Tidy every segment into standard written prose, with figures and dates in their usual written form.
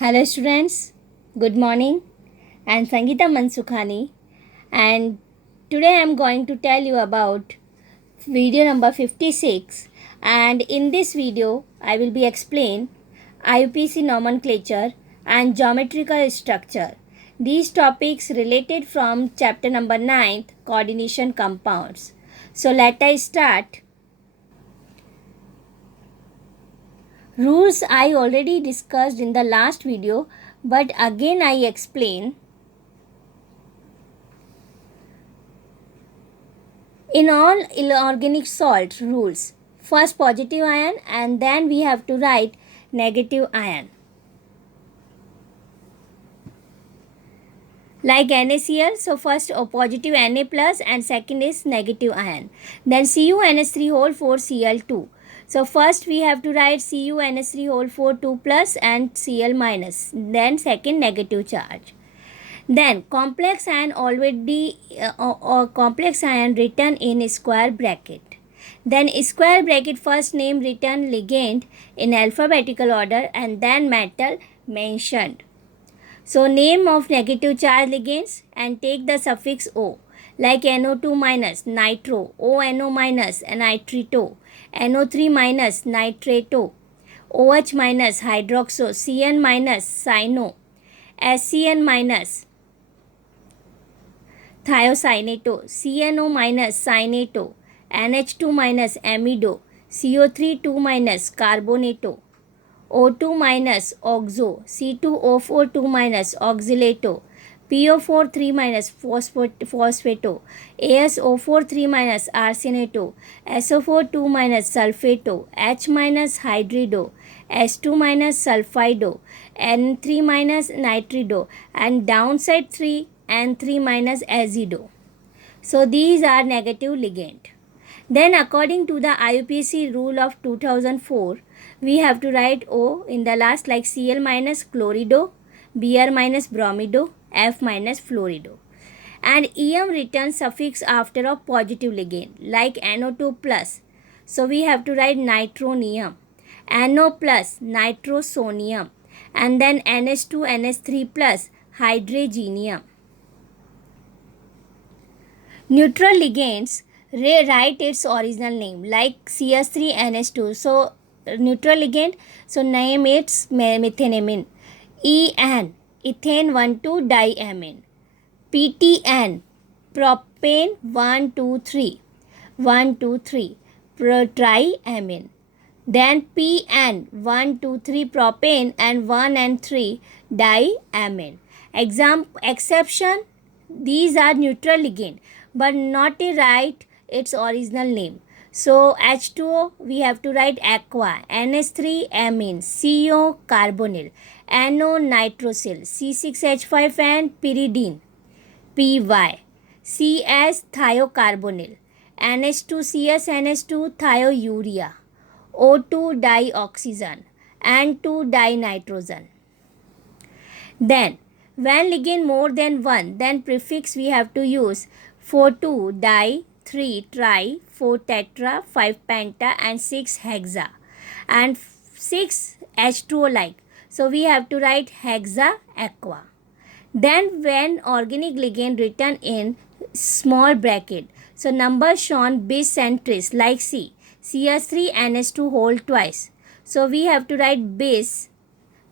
Hello students, good morning. I am Sangeeta Mansukhani and today I am going to tell you about video number 56, and in this video I will be explain IUPAC nomenclature and geometrical structure. These topics related from chapter number 9 coordination compounds. So let us start. Rules I already discussed in the last video, but again I explain. In all inorganic salt rules, first positive ion and then we have to write negative ion. Like NaCl, so first positive Na plus and second is negative ion. Then CuNH3 whole 4 Cl2. So first we have to write CuNH3 whole 4 2 plus and Cl minus. Then second negative charge. Then complex ion already complex ion written in square bracket. Then square bracket first name written ligand in alphabetical order and then metal mentioned. So name of negative charge ligands and take the suffix O, like NO2 minus nitro, ONO minus nitrito, NO3 minus nitrato, OH minus hydroxo, CN minus cyano, SCN minus thiocyanato, CNO minus cyanato, NH2 minus amido, CO3 2 minus carbonato, O2 minus oxo, C2O4 2 minus oxalato, PO4 3 minus phosphato, ASO4 3 minus arsenato, SO4 2 minus sulfato, H minus hydrido, S2 minus sulfido, N3 minus nitrido, and downside 3 N3 minus azido. So these are negative ligand. Then according to the IUPAC rule of 2004, we have to write O in the last, like Cl minus chlorido, Br minus bromido, F minus fluorido. And Em written suffix after a positive ligand, like NO2 plus. So we have to write nitronium, NO plus nitrosonium, and then NH2 NH3 plus hydrogenium. Neutral ligands write its original name, like CH3NH2. So neutral ligand, so name it's methenamine. EN, ethane 1,2-diamine. PTN, propane 1,2,3, 1,2,3, triamine. Then PN 1,2,3 propane and 1 and 3 diamine. Exception, these are neutral ligand but not a write its original name. So H2O we have to write aqua, NH3 amine, CO carbonyl, NO nitrosyl, C6H5 and pyridine, PY, CS thiocarbonyl, NH2CS NH2 thiourea, O2 dioxygen, N2 dinitrogen. Then when ligand more than one, then prefix we have to use 4,2 di, 3 tri, 4 tetra, 5 penta and 6 hexa and 6 H2O like. So we have to write hexa aqua. Then when organic ligand written in small bracket, so number shown bis centris, like C, CH3 NH2 whole twice. So we have to write bis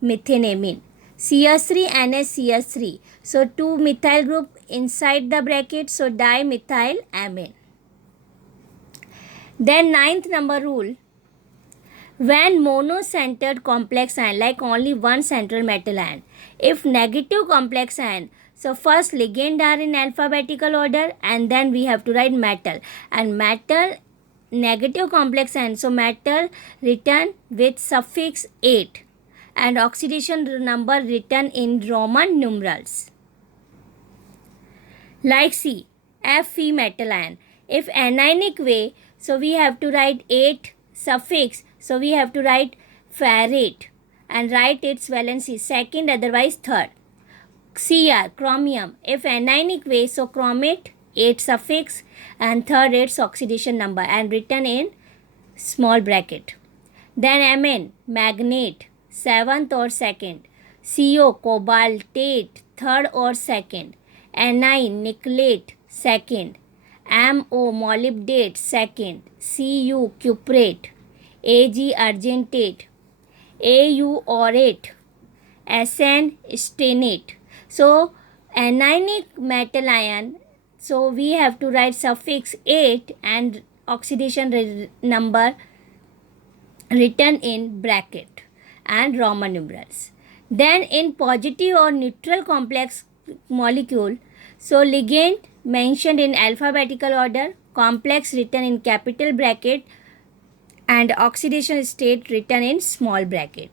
methenamine, CH3 NH3. So 2 methyl group inside the bracket, so dimethylamine. Then ninth number rule, when monocentered complex ion, like only one central metal ion, if negative complex ion, so first ligand are in alphabetical order and then we have to write metal, and metal negative complex ion, so metal written with suffix 8 and oxidation number written in Roman numerals. Like C, Fe metal ion. If anionic way, so we have to write 8 suffix, so we have to write ferrate and write its valency second, otherwise third. Cr, chromium. If anionic way, so chromate 8 suffix and third its oxidation number and written in small bracket. Then Mn, magnate, 7th or 2nd. CO cobaltate third or second, Ni nickelate second, MO molybdate second, Cu cuprate, Ag argentate, Au aurate, Sn stenate. So anionic metal ion, so we have to write suffix 8 and oxidation number written in bracket and Roman numerals. Then in positive or neutral complex molecule, so ligand mentioned in alphabetical order, complex written in capital bracket, and oxidation state written in small bracket.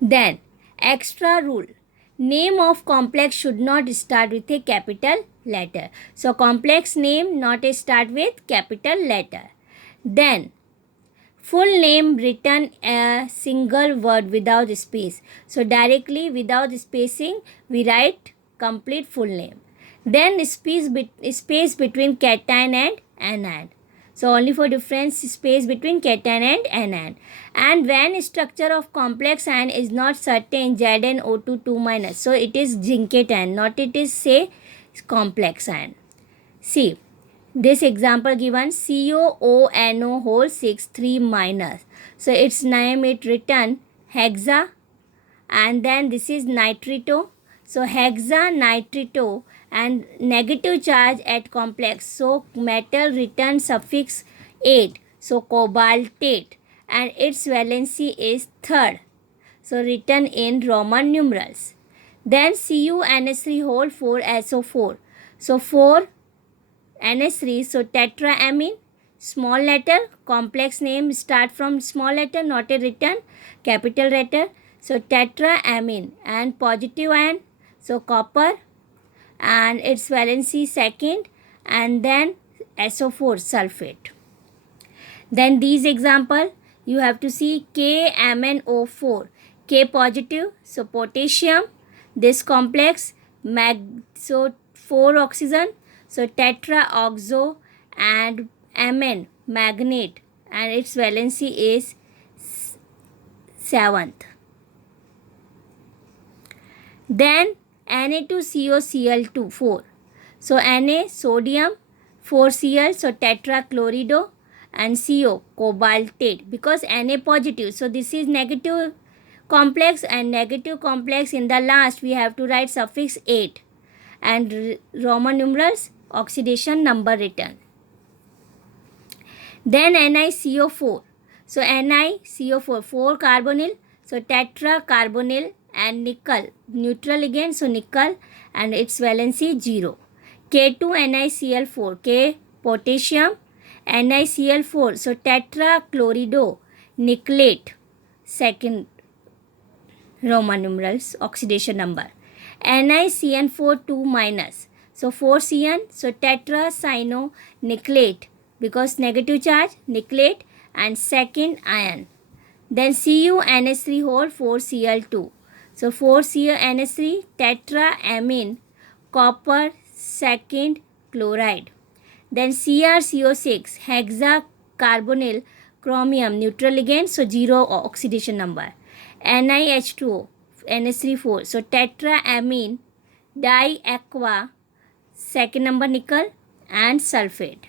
Then extra rule, name of complex should not start with a capital letter. So complex name not start with capital letter. Then full name written a single word without space. So directly without spacing we write complete full name. Then space between cation and anion. So only for difference space between cation and anion. And when structure of complex ion is not certain, ZnO2 2-. So it is zincation, not it is say complex ion. See this example given, COONO whole 6 3-. So its name it written hexa, and then this is nitrito. So hexa nitrito and negative charge at complex. So metal written suffix 8. So cobaltate, and its valency is third. So written in Roman numerals. Then CuNH3 whole 4 SO4. So 4 NH3, so tetraamine, small letter, complex name start from small letter, not a written capital letter. So tetraamine and positive ion, so copper, and its valency second, and then SO4 sulfate. Then these example you have to see KMnO4, K positive, so potassium, this complex so 4 oxygen, so tetraoxo, and Mn magnate, and its valency is 7th. Then Na2COCl2 4. So Na sodium 4Cl, so tetrachlorido, and CO cobaltate, because Na positive, so this is negative complex, and negative complex in the last we have to write suffix 8 and Roman numerals oxidation number written. Then NiCO4. So NiCO4 4 carbonyl, so tetracarbonyl, and nickel neutral ligand, so nickel, and its valency 0. K2NiCl4, K potassium, NiCl4, so tetrachlorido nickelate, second Roman numerals oxidation number. NiCN4 2-, so 4Cn, so tetracyanonickelate, because negative charge nickelate, and second ion. Then CuNH3 whole 4Cl2, so 4CuNH3 tetraamine copper second chloride. Then CrCO6 hexacarbonyl chromium neutral ligand, so 0 oxidation number. NiH2O NH3 4, so tetraamine diaqua second number nickel, and sulfate.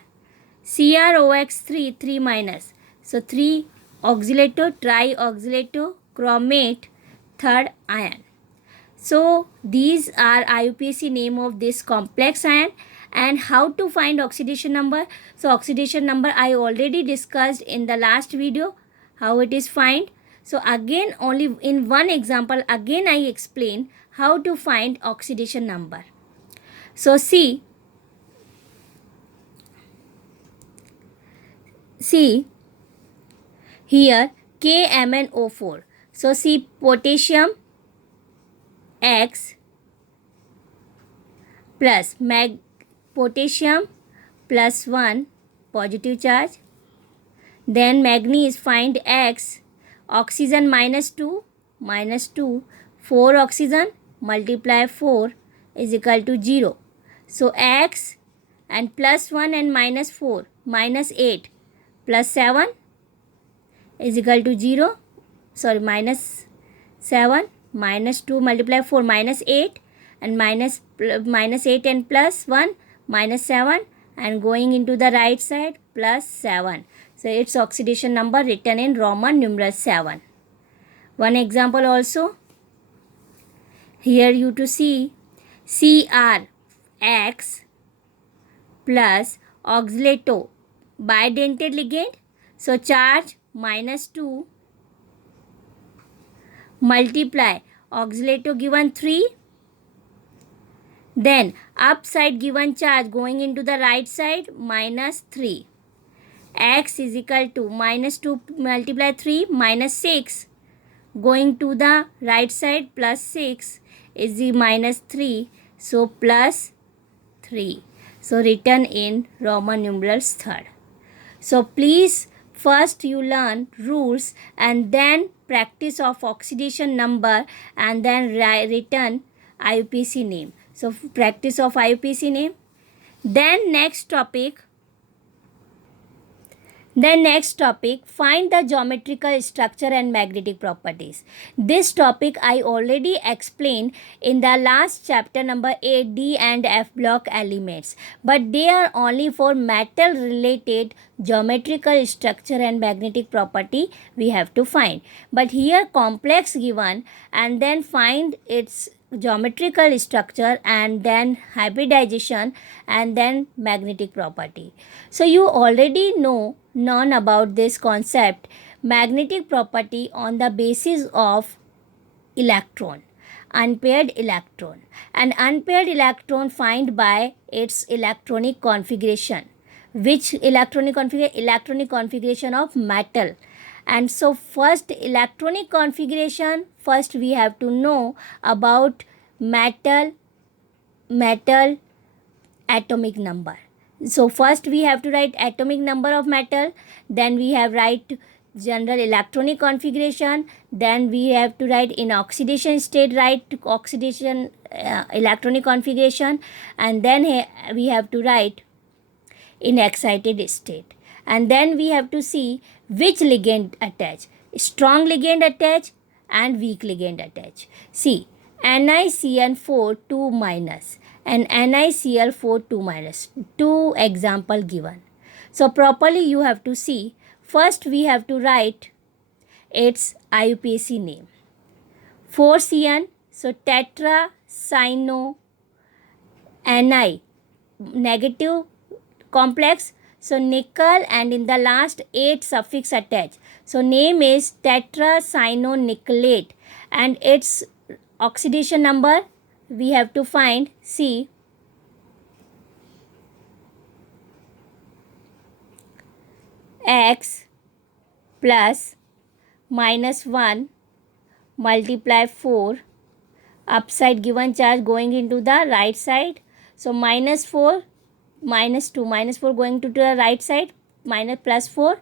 CrOX3 3-, so 3 oxalato trioxalato chromate third ion. So these are IUPAC name of this complex ion. And how to find oxidation number? So oxidation number I already discussed in the last video how it is find. So again only in one example again I explain how to find oxidation number. So see here KMnO4. So see potassium X plus potassium plus 1 positive charge. Then manganese find X, oxygen minus 2, 4 oxygen multiply 4 is equal to 0. So X and plus 1 and minus 4 minus 8 plus 7 is equal to 0. Sorry, minus 7 minus 2 multiply 4 minus 8 and minus 8 and plus 1 minus 7 and going into the right side plus 7. So its oxidation number written in Roman numeral 7. One example also. Here you to see CrX plus oxalato bidentate ligand. So charge minus 2 multiply oxalato given 3. Then upside given charge going into the right side minus 3. X is equal to minus 2 multiply 3 minus 6. Going to the right side plus 6 is the minus 3. So plus 3. So written in Roman numerals 3rd. So please first you learn rules and then practice of oxidation number and then written IUPAC name. So practice of IUPAC name. Then next topic, find the geometrical structure and magnetic properties. This topic I already explained in the last chapter number 8, D and F block elements. But they are only for metal related geometrical structure and magnetic property we have to find. But here complex given and then find its geometrical structure and then hybridization and then magnetic property. So you already know about this concept, magnetic property on the basis of electron, unpaired electron. An unpaired electron find by its electronic configuration. Which electronic configuration? Electronic configuration of metal. And so first electronic configuration, first we have to know about metal atomic number. So first we have to write atomic number of metal, then we have write general electronic configuration, then we have to write in oxidation state, write oxidation electronic configuration, and then we have to write in excited state. And then we have to see which ligand attach, strong ligand attach and weak ligand attach. See, NiCN4 2 minus and NiCl4 2 minus, 2 example given. So properly you have to see, first we have to write its IUPAC name. 4CN, so tetracyano Ni, negative complex, so nickel and in the last 8 suffix attached. So name is tetracyanonickelate and its oxidation number we have to find. See, X plus minus 1 multiply 4, upside given charge going into the right side. So minus 4 minus 2, minus 4 going to the right side, minus plus 4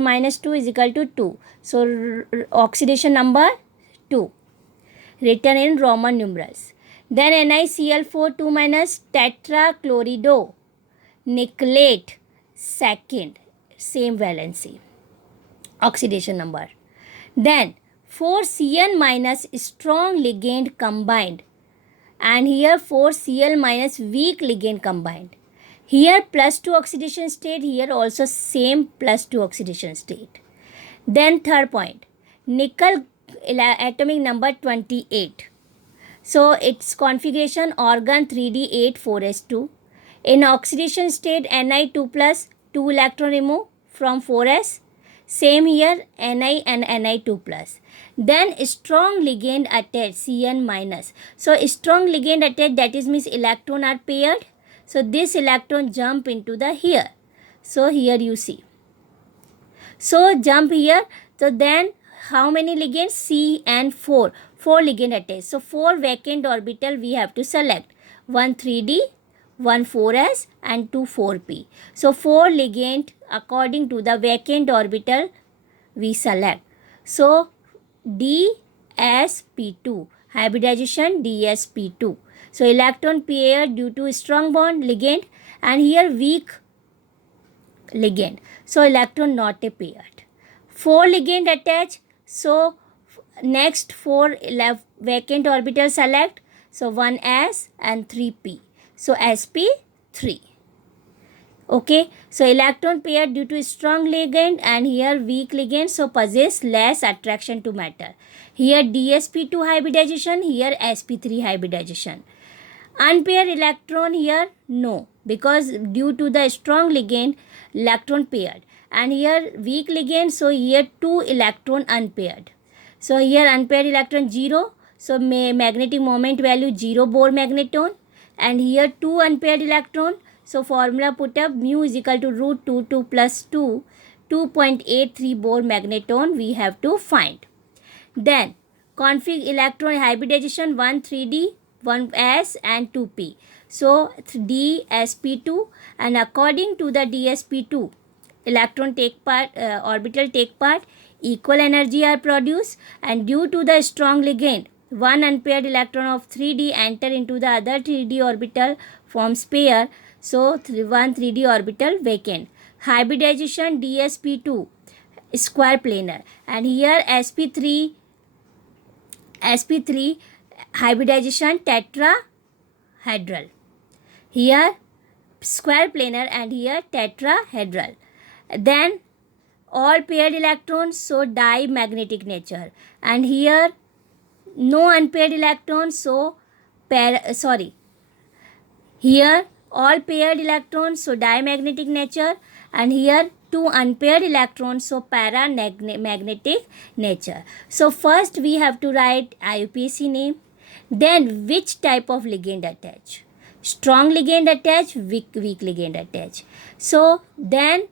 minus 2 is equal to 2. So oxidation number 2 written in Roman numerals. Then NiCl4 2 minus tetrachlorido nickelate, second, same valency, oxidation number. Then 4Cn minus strong ligand combined, and here 4Cl minus weak ligand combined. Here plus 2 oxidation state, here also same plus 2 oxidation state. Then third point, nickel atomic number 28. So its configuration organ 3D8 4s2. In oxidation state Ni2 plus 2 electron remove from 4s. Same here Ni and Ni2 plus. Then strong ligand attached Cn minus. So strong ligand attached, that is means electron are paired. So this electron jump into the here. So here you see. So jump here. So then how many ligands? C and 4. 4 ligand attached. So 4 vacant orbital we have to select. 1 3D, 1 4s and 2 4p. So 4 ligand according to the vacant orbital we select. So dsp2, hybridization dsp2. So electron pair due to strong bond ligand and here weak ligand. So electron not a paired. 4 ligand attached. So next 4 vacant orbitals select. So 1s and 3p. So sp3. Okay, so electron pair due to strong ligand and here weak ligand, so possess less attraction to matter. Here dsp2 hybridization, here sp3 hybridization. Unpaired electron here no, because due to the strong ligand electron paired, and here weak ligand, so here 2 electron unpaired. So here unpaired electron 0, so magnetic moment value 0 Bohr magneton, and here 2 unpaired electron, so formula put up mu is equal to root 2 plus 2, 2.83 Bohr magneton we have to find. Then config electron hybridization 1 3d, 1s and 2p. So dsp2, and according to the dsp2 electron take part, orbital take part, equal energy are produced, and due to the strong ligand one unpaired electron of 3d enter into the other 3d orbital forms pair, so 1 3d orbital vacant. Hybridization dsp2 square planar, and here sp3 hybridization tetrahedral. Here square planar and here tetrahedral. Then all paired electrons, so dimagnetic nature, and here no unpaired electrons, so here all paired electrons, so dimagnetic nature, and here 2 unpaired electrons, so paramagnetic nature. So first we have to write IUPAC name, then which type of ligand attach. Strong ligand attach, weak ligand attach. So then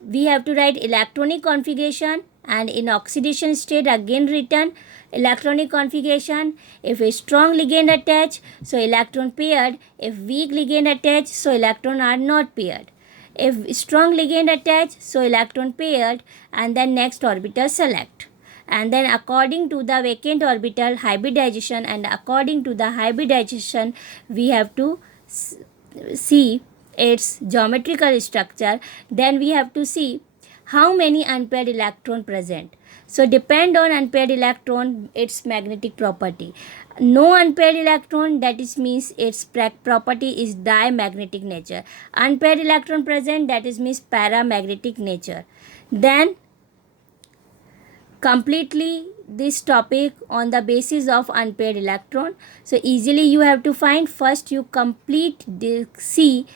we have to write electronic configuration, and in oxidation state again written electronic configuration. If a strong ligand attach, so electron paired. If weak ligand attach, so electron are not paired. If strong ligand attach, so electron paired, and then next orbital select. And then according to the vacant orbital hybridization, and according to the hybridization we have to see its geometrical structure. Then we have to see how many unpaired electron present. So depend on unpaired electron its magnetic property. No unpaired electron, that is means its property is dimagnetic nature. Unpaired electron present, that is means paramagnetic nature. Then completely this topic on the basis of unpaired electron. So easily you have to find, first you complete see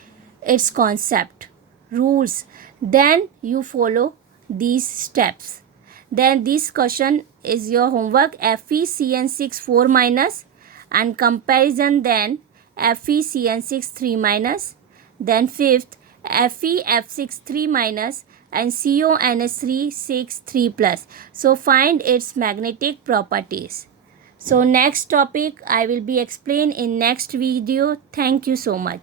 its concept, rules, then you follow these steps. Then this question is your homework, FeCN6 4 minus and comparison, then FeCN6 3 minus, then fifth FeF6 3 minus and CONS3 6 3 plus. So find its magnetic properties. So next topic I will be explain in next video. Thank you so much.